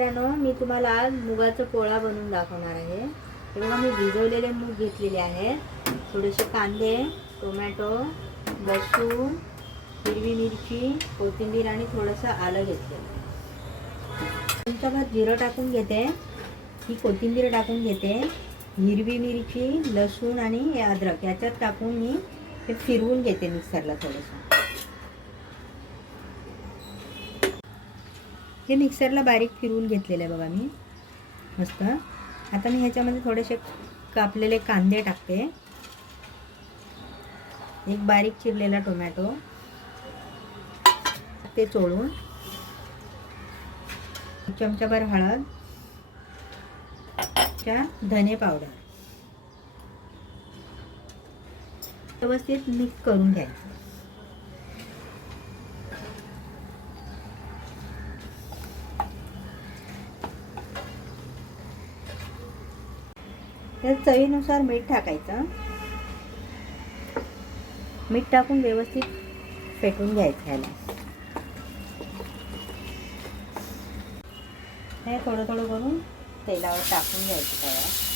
मित्रांनो, मी तुम्हाला आज मुगाचा पोळा बनवून दाखवणार आहे. हे बघा, मी भिजवलेले मूग घेतलेले आहेत. थोडेसे कांदे, टोमॅटो, लसूण, हिरवी मिरची, कोथिंबीर आणि थोडंसं आलं घेतलं. चमचाभर जिरं टाकून घेते. ही कोथिंबीर टाकून घेते. हिरवी मिरची, लसूण आणि हे अद्रक याच्यात टाकून मी हे फिरवून घेते मिक्सरला थोडंसं. हे मिक्सरला बारीक फिरवून घेतलेलं आहे बघा मी मस्त. आता मी ह्याच्यामध्ये थोडेसे कापलेले कांदे टाकते. एक बारीक चिरलेला टोमॅटो ते चोळून, चमचाभर हळद, धने पावडर व्यवस्थित मिक्स करून घ्यायचं. तर चवीनुसार मीठ टाकायचं. मीठ टाकून व्यवस्थित फेटून घ्यायचं ह्याला. हे थोडं थोडं करून तेलावर टाकून घ्यायचं तव्यावर.